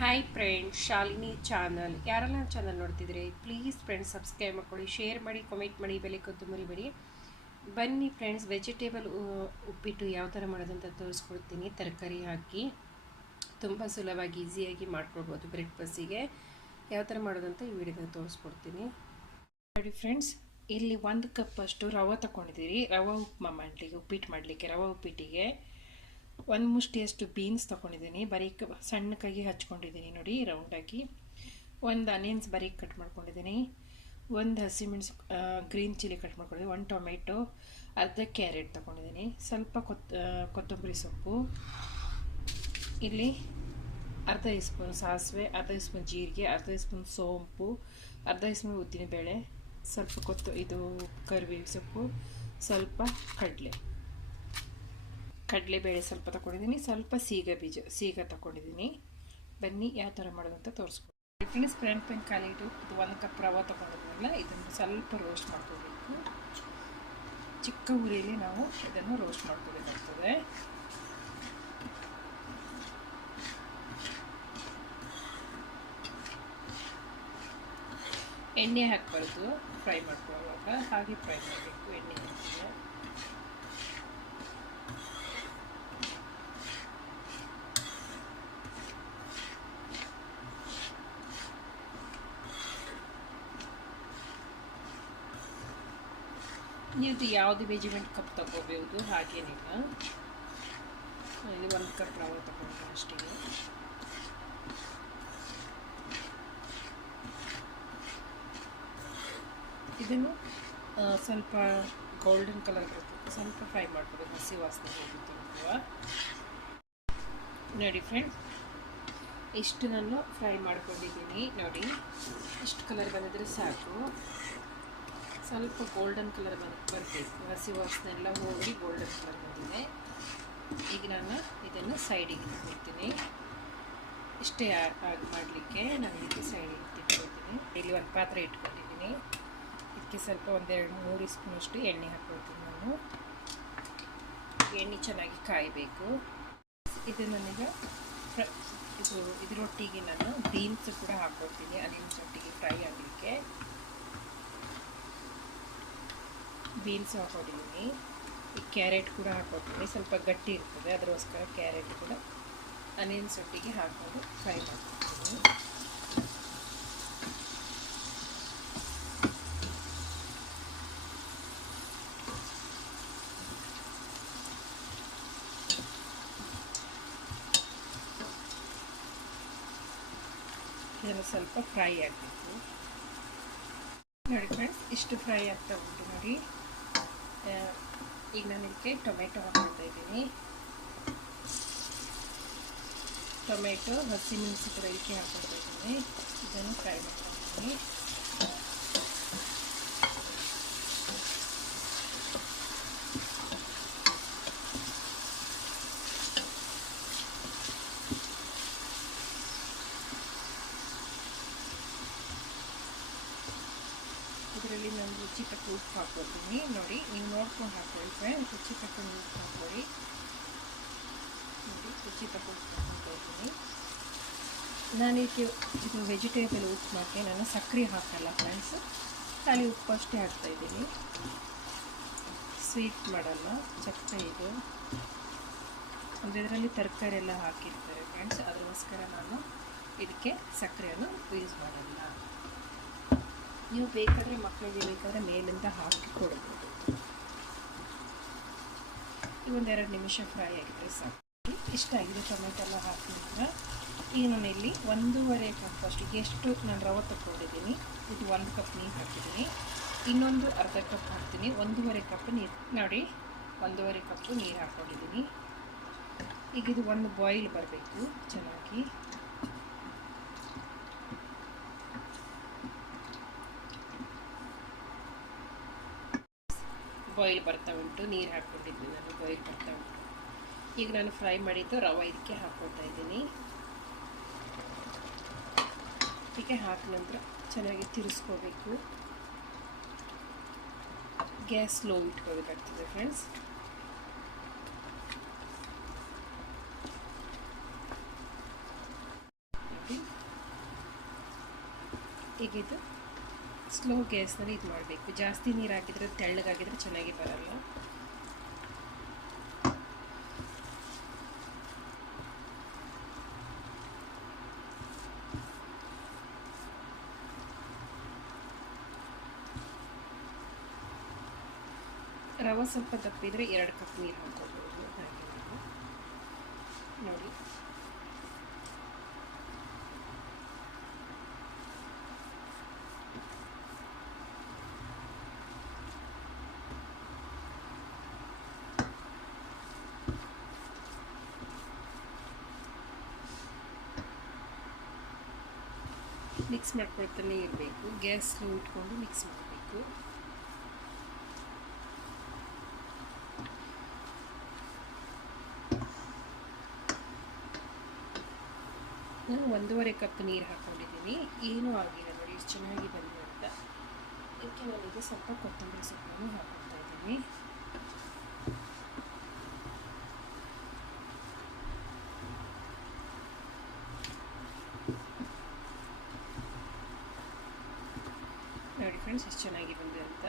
Hi friends, Shalini channel. ಯಾರೆಲ್ಲ ನನ್ನ channel ನೋಡ್ತಿದ್ರೆ ಪ್ಲೀಸ್ ಫ್ರೆಂಡ್ಸ್ ಸಬ್ಸ್ಕ್ರೈಬ್ ಮಾಡ್ಕೊಳ್ಳಿ, ಶೇರ್ ಮಾಡಿ, ಕಾಮೆಂಟ್ ಮಾಡಿ, ಬೆಲೆ ಕೊತ್ತಂಬರಿ ಬೇಡಿ. ಬನ್ನಿ ಫ್ರೆಂಡ್ಸ್, ವೆಜಿಟೇಬಲ್ ಉಪ್ಪಿಟ್ಟು ಯಾವ ಥರ ಮಾಡೋದಂತ ತೋರಿಸ್ಕೊಡ್ತೀನಿ. ತರಕಾರಿ ಹಾಕಿ ತುಂಬ ಸುಲಭವಾಗಿ ಈಸಿಯಾಗಿ ಮಾಡ್ಕೊಳ್ಬೋದು. ಬ್ರೇಕ್ಫಾಸ್ಟಿಗೆ ಯಾವ ಥರ ಮಾಡೋದಂತ ಈ ವಿಡಿಯೋದಲ್ಲಿ ತೋರಿಸ್ಕೊಡ್ತೀನಿ ನೋಡಿ ಫ್ರೆಂಡ್ಸ್. ಇಲ್ಲಿ 1 ಕಪ್ ಅಷ್ಟು ರವೆ ತಗೊಂಡಿದ್ದೀರಿ. ರವೆ ಉಪ್ಮಾ ಮಾಡಲಿಕ್ಕೆ, ಉಪ್ಪಿಟ್ಟು ಮಾಡಲಿಕ್ಕೆ, ರವೆ ಉಪ್ಪಿಟ್ಟಿಗೆ 1 ಮುಷ್ಟಿಯಷ್ಟು ಬೀನ್ಸ್ ತೊಗೊಂಡಿದ್ದೀನಿ. ಬರೀಕ್ ಸಣ್ಣಕ್ಕಾಗಿ ಹಚ್ಕೊಂಡಿದ್ದೀನಿ ನೋಡಿ, ರೌಂಡಾಗಿ. 1 ಆನಿಯನ್ಸ್ ಬರೀಕ್ ಕಟ್ ಮಾಡ್ಕೊಂಡಿದ್ದೀನಿ. 1 ಹಸಿಮೆಣಸು ಗ್ರೀನ್ ಚಿಲ್ಲಿ ಕಟ್ ಮಾಡ್ಕೊಂಡಿದ್ದೀನಿ. 1 ಟೊಮೆಟೊ, ಅರ್ಧ ಕ್ಯಾರೆಟ್ ತೊಗೊಂಡಿದ್ದೀನಿ. ಸ್ವಲ್ಪ ಕೊತ್ತಂಬರಿ ಸೊಪ್ಪು, ಇಲ್ಲಿ ಅರ್ಧ ಸ್ಪೂನ್ ಸಾಸಿವೆ, ಅರ್ಧ ಸ್ಪೂನ್ ಜೀರಿಗೆ, ಅರ್ಧ ಸ್ಪೂನ್ ಸೋಂಪು, ಅರ್ಧ ಸ್ಪೂನ್ ಉದ್ದಿನಬೇಳೆ, ಸ್ವಲ್ಪ ಕರಿಬೇವು ಸೊಪ್ಪು, ಸ್ವಲ್ಪ ಕಡಲೆಬೇಳೆ ಸ್ವಲ್ಪ ತಗೊಂಡಿದ್ದೀನಿ. ಸ್ವಲ್ಪ ಸೀಗ ತಗೊಂಡಿದ್ದೀನಿ. ಬನ್ನಿ ಯಾವ ಥರ ಮಾಡೋದಂತ ತೋರಿಸ್ಕೊಡ್ತೀನಿ ಫ್ರೆಂಡ್ಸ್. ಫ್ರಂಟ್ ಪ್ಯಾನ್ ಕಾಲಿಟ್ಟು 1 ಕಪ್ ರವೆ ತಗೊಂಡಿದ್ವಲ್ಲ, ಇದನ್ನು ಸ್ವಲ್ಪ ರೋಸ್ಟ್ ಮಾಡ್ಕೋಬೇಕು. ಚಿಕ್ಕ ಉರಿಯಲ್ಲಿ ನಾವು ಇದನ್ನು ರೋಸ್ಟ್ ಮಾಡ್ಕೋಬೇಕಾಗ್ತದೆ. ಎಣ್ಣೆ ಹಾಕಬಾರ್ದು, ಫ್ರೈ ಮಾಡ್ಕೊಳ್ಳುವಾಗ ಹಾಗೆ ಫ್ರೈ ಮಾಡಬೇಕು. ಎಣ್ಣೆ ಹಾಕಿದ್ರೆ ನೀವು ಯಾವುದು ಮೆಜರ್ಮೆಂಟ್ ಕಪ್ ತಗೋಬಹುದು, ಹಾಗೇನಿಲ್ಲ. ಇಲ್ಲಿ 1 ಕಪ್ ರವೆ ತಗೊಂಡು ಅಷ್ಟೇ. ಇದನ್ನು ಸ್ವಲ್ಪ ಗೋಲ್ಡನ್ ಕಲರ್ ಬರುತ್ತೆ, ಸ್ವಲ್ಪ ಫ್ರೈ ಮಾಡ್ಕೋಬೇಕು, ಹಸಿ ವಾಸನೆ ಹೋಗುತ್ತೆ ನೋಡಿ ಫ್ರೆಂಡ್ಸ್. ಇಷ್ಟು ನಾನು ಫ್ರೈ ಮಾಡ್ಕೊಂಡಿದ್ದೀನಿ ನೋಡಿ. ಇಷ್ಟು ಕಲರ್ ಬಂದಿದ್ರೆ ಸಾಕು. ಸ್ವಲ್ಪ ಗೋಲ್ಡನ್ ಕಲರ್ ಬರಬೇಕು, ಹಸಿ ವಾಸನೆ ಎಲ್ಲ ಹೋಗಿ ಗೋಲ್ಡನ್ ಕಲರ್ ಬಂದಿದೆ. ಈಗ ನಾನು ಇದನ್ನು ಸೈಡಿಗೆ ಇಟ್ಕೊಳ್ತೀನಿ. ಇಷ್ಟೇ ಆಗಿ ಮಾಡಲಿಕ್ಕೆ ನಾನು ಇದಕ್ಕೆ ಸೈಡಿಗೆ ಇಟ್ಕೊಳ್ತೀನಿ. ಇಲ್ಲಿ 1 ಪಾತ್ರೆ ಇಟ್ಕೊಂಡಿದ್ದೀನಿ. ಇದಕ್ಕೆ ಸ್ವಲ್ಪ 1-2-3 ಸ್ಪೂನಷ್ಟು ಎಣ್ಣೆ ಹಾಕ್ಕೊಳ್ತೀನಿ ನಾನು. ಎಣ್ಣೆ ಚೆನ್ನಾಗಿ ಕಾಯಬೇಕು. ಇದು ನನಗೆ ಇದರೊಟ್ಟಿಗೆ ನಾನು ಬೀನ್ಸ್ ಕೂಡ ಹಾಕ್ಕೊಳ್ತೀನಿ. ಅನಿಯನ್ಸ್ ಒಟ್ಟಿಗೆ ಫ್ರೈ ಆಗಲಿಕ್ಕೆ ಬೀನ್ಸ್ ಹಾಕೊಂಡಿದ್ದೀನಿ. ಈ ಕ್ಯಾರೆಟ್ ಕೂಡ ಹಾಕ್ಕೊಳ್ತೀನಿ, ಸ್ವಲ್ಪ ಗಟ್ಟಿ ಇರ್ತದೆ, ಅದಕ್ಕೋಸ್ಕರ ಕ್ಯಾರೆಟ್ ಕೂಡ ಅನಿಯನ್ಸ್ ಒಟ್ಟಿಗೆ ಹಾಕೊಂಡು ಫ್ರೈ ಮಾಡ್ಕೊಳ್ತೀನಿ. ಇದನ್ನು ಸ್ವಲ್ಪ ಫ್ರೈ ಆಗಬೇಕು ನೋಡಿ ಫ್ರೆಂಡ್ಸ್. ಇಷ್ಟು ಫ್ರೈ ಆಗ್ತಾ ಉಂಟು ನೋಡಿ. ಈಗ ನಾನು ಇದಕ್ಕೆ ಟೊಮೆಟೊ ಹಾಕ್ಕೊಳ್ತಾ ಇದ್ದೀನಿ. ಟೊಮೆಟೊ, ಹಸಿಮೆಣಸು ಕೂಡ ಇದಕ್ಕೆ ಹಾಕ್ಕೊಳ್ತಾ ಇದ್ದೀನಿ. ಇದನ್ನು ಫ್ರೈ ಮಾಡ್ಕೊಳ್ತೀನಿ. ಇದರಲ್ಲಿ ನಾನು ರುಚಿ ತಕ್ಕ ಉಪ್ಪು ಹಾಕ್ಕೊಳ್ತೀನಿ ನೋಡಿ. ನೀವು ನೋಡ್ಕೊಂಡು ಹಾಕ್ಕೊಳ್ಳಿ ಫ್ರೆಂಡ್ಸ್, ರುಚಿ ತಕ್ಕಂಡು ಉಪ್ಪು ಹಾಕ್ಕೊಳ್ಳಿ ನೋಡಿ. ರುಚಿ ತಕ್ಕ ಉಪ್ಪು ಹಾಕ್ಕೊಳ್ತೀನಿ ನಾನು. ಇದಕ್ಕೆ ಇದು ವೆಜಿಟೇಬಲ್ ಉಪ್ಪುಮಾಕೆ ನಾನು ಸಕ್ಕರೆ ಹಾಕಲ್ಲ ಫ್ರೆಂಡ್ಸ್, ಖಾಲಿ ಉಪ್ಪು ಅಷ್ಟೇ ಹಾಕ್ತಾಯಿದ್ದೀನಿ. ಸ್ವೀಟ್ ಮಾಡಲ್ಲ, ಚಕ್ಕೆ ಇದು ಅಂದರೆ ಇದರಲ್ಲಿ ತರಕಾರಿ ಎಲ್ಲ ಹಾಕಿರ್ತಾರೆ ಫ್ರೆಂಡ್ಸ್, ಅದಕ್ಕೋಸ್ಕರ ನಾನು ಇದಕ್ಕೆ ಸಕ್ಕರೆಯನ್ನು ಯೂಸ್ ಮಾಡಲ್ಲ. ನೀವು ಬೇಕಾದರೆ ಮಕ್ಕಳಿಗೆ ಬೇಕಾದರೆ ಮೇಲಿಂದ ಹಾಕಿ ಕೊಡ್ಬೋದು. ಈ 1-2 ನಿಮಿಷ ಫ್ರೈ ಆಗಿದ್ರೆ ಸಾಕು. ಇಷ್ಟ ಆಗಿದೆ ಟೊಮೆಟೊ ಎಲ್ಲ ಹಾಕಿದ್ರೆ. ಈಗ ನಾನು ಇಲ್ಲಿ 1.5 ಕಪ್ ಅಷ್ಟು, ಎಷ್ಟು ನಾನು ರವೆ ತಗೊಂಡಿದ್ದೀನಿ, ಇದು 1 ಕಪ್ ನೀರು ಹಾಕಿದ್ದೀನಿ. ಇನ್ನೊಂದು ಅರ್ಧ ಕಪ್ ಹಾಕ್ತೀನಿ. 1.5 ಕಪ್ ನೀರು ನೋಡಿ, 1.5 ಕಪ್ ನೀರು ಹಾಕ್ಕೊಂಡಿದ್ದೀನಿ. ಈಗ ಇದು 1 ಬಾಯ್ಲ್ ಬರಬೇಕು ಚೆನ್ನಾಗಿ. ಬಾಯ್ಲ್ ಬರ್ತಾ ಉಂಟು, ನೀರು ಹಾಕ್ಕೊಂಡಿದ್ದು ನಾನು, ಬಾಯ್ಲ್ ಬರ್ತಾ ಉಂಟು. ಈಗ ನಾನು ಫ್ರೈ ಮಾಡಿದ್ದು ರವೆ ಇದಕ್ಕೆ ಹಾಕ್ಕೊಳ್ತಾ ಇದ್ದೀನಿ. ಇದಕ್ಕೆ ಹಾಕಿದ ನಂತರ ಚೆನ್ನಾಗಿ ತಿರ್ಸ್ಕೋಬೇಕು. ಗ್ಯಾಸ್ ಸ್ಲೋ ಇಟ್ಕೋಬೇಕಾಗ್ತದೆ ಫ್ರೆಂಡ್ಸ್. ಈಗ ಇದು ಸ್ಲೋ ಗ್ಯಾಸ್ನಲ್ಲಿ ಇದು ಮಾಡಬೇಕು. ಜಾಸ್ತಿ ನೀರು ಹಾಕಿದರೆ ತೆಳ್ಳಗಾಗಿದ್ರೆ ಚೆನ್ನಾಗಿ ಬರಲ್ಲ. ರವೆ ಸ್ವಲ್ಪ ದಪ್ಪಿದ್ರೆ 2 ಕಪ್ ನೀರು ಹಾಕೋಬೋದು. ಹಾಗೆ ನೋಡಿ ಮಿಕ್ಸ್ ಮಾಡ್ಕೊಳ್ತಾನೆ ಇರಬೇಕು. ಗ್ಯಾಸ್ ಸ್ಲೋ ಇಟ್ಕೊಂಡು ಮಿಕ್ಸ್ ಮಾಡಬೇಕು. ನಾನು 1.5 ಕಪ್ ನೀರು ಹಾಕ್ಕೊಂಡಿದ್ದೀನಿ. ಏನೂ ಆಗಿಲ್ಲ ನೋಡಿ, ಎಷ್ಟು ಚೆನ್ನಾಗಿ ಬಂದಿದೆ ಅಂತ. ಇದಕ್ಕೆ ನಾನೀಗ ಸ್ವಲ್ಪ ಕೊತ್ತಂಬರಿ ಸೊಪ್ಪನ್ನು ಹಾಕ್ಕೊಳ್ತಾ ಇದ್ದೀನಿ. ನೋಡಿ ಫ್ರೆಂಡ್ಸ್, ಎಷ್ಟು ಚೆನ್ನಾಗಿ ಬಂದಿದೆ ಅಂತ.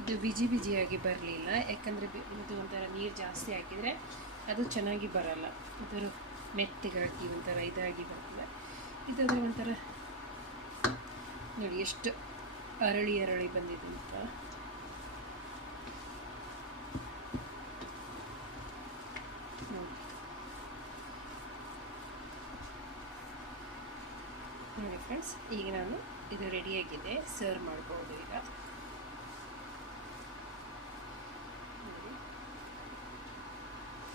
ಇದು ಬಿಜಿಯಾಗಿ ಬರಲಿಲ್ಲ, ಯಾಕಂದರೆ ಇದು ಒಂಥರ ನೀರು ಜಾಸ್ತಿ ಹಾಕಿದರೆ ಅದು ಚೆನ್ನಾಗಿ ಬರಲ್ಲ. ಇದರ ಮೆತ್ತಗಾಗಿ ಒಂಥರ ಇದಾಗಿ ಬರ್ತದೆ. ಇದಾದರೆ ಒಂಥರ ನೋಡಿ ಎಷ್ಟು ಅರಳಿ ಬಂದಿದೆ ಅಂತ. ನೋಡಿ ಫ್ರೆಂಡ್ಸ್, ಈಗ ನಾನು ಇದು ರೆಡಿಯಾಗಿದೆ, ಸರ್ವ್ ಮಾಡ್ಬೋದು. ಈಗ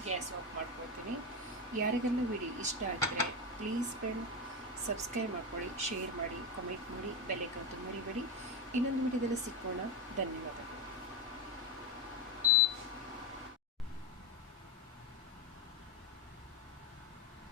ಗ್ಯಾಸ್ ಆಫ್ ಮಾಡ್ಕೊಳ್ತೀನಿ. ಯಾರಿಗೆಲ್ಲ ವಿಡಿಯೋ ಇಷ್ಟ ಆದರೆ ಪ್ಲೀಸ್ ಫ್ರೆಂಡ್ ಸಬ್ಸ್ಕ್ರೈಬ್ ಮಾಡ್ಕೊಳ್ಳಿ, ಶೇರ್ ಮಾಡಿ, ಕಾಮೆಂಟ್ ಮಾಡಿ, ಬೆಲ್ ಐಕಾನ್ ಮರಿಬೇಡಿ. ಇನ್ನೊಂದು ವಿಡಿಯೋದಲ್ಲಿ ಸಿಕ್ಕೋಣ. ಧನ್ಯವಾದಗಳು.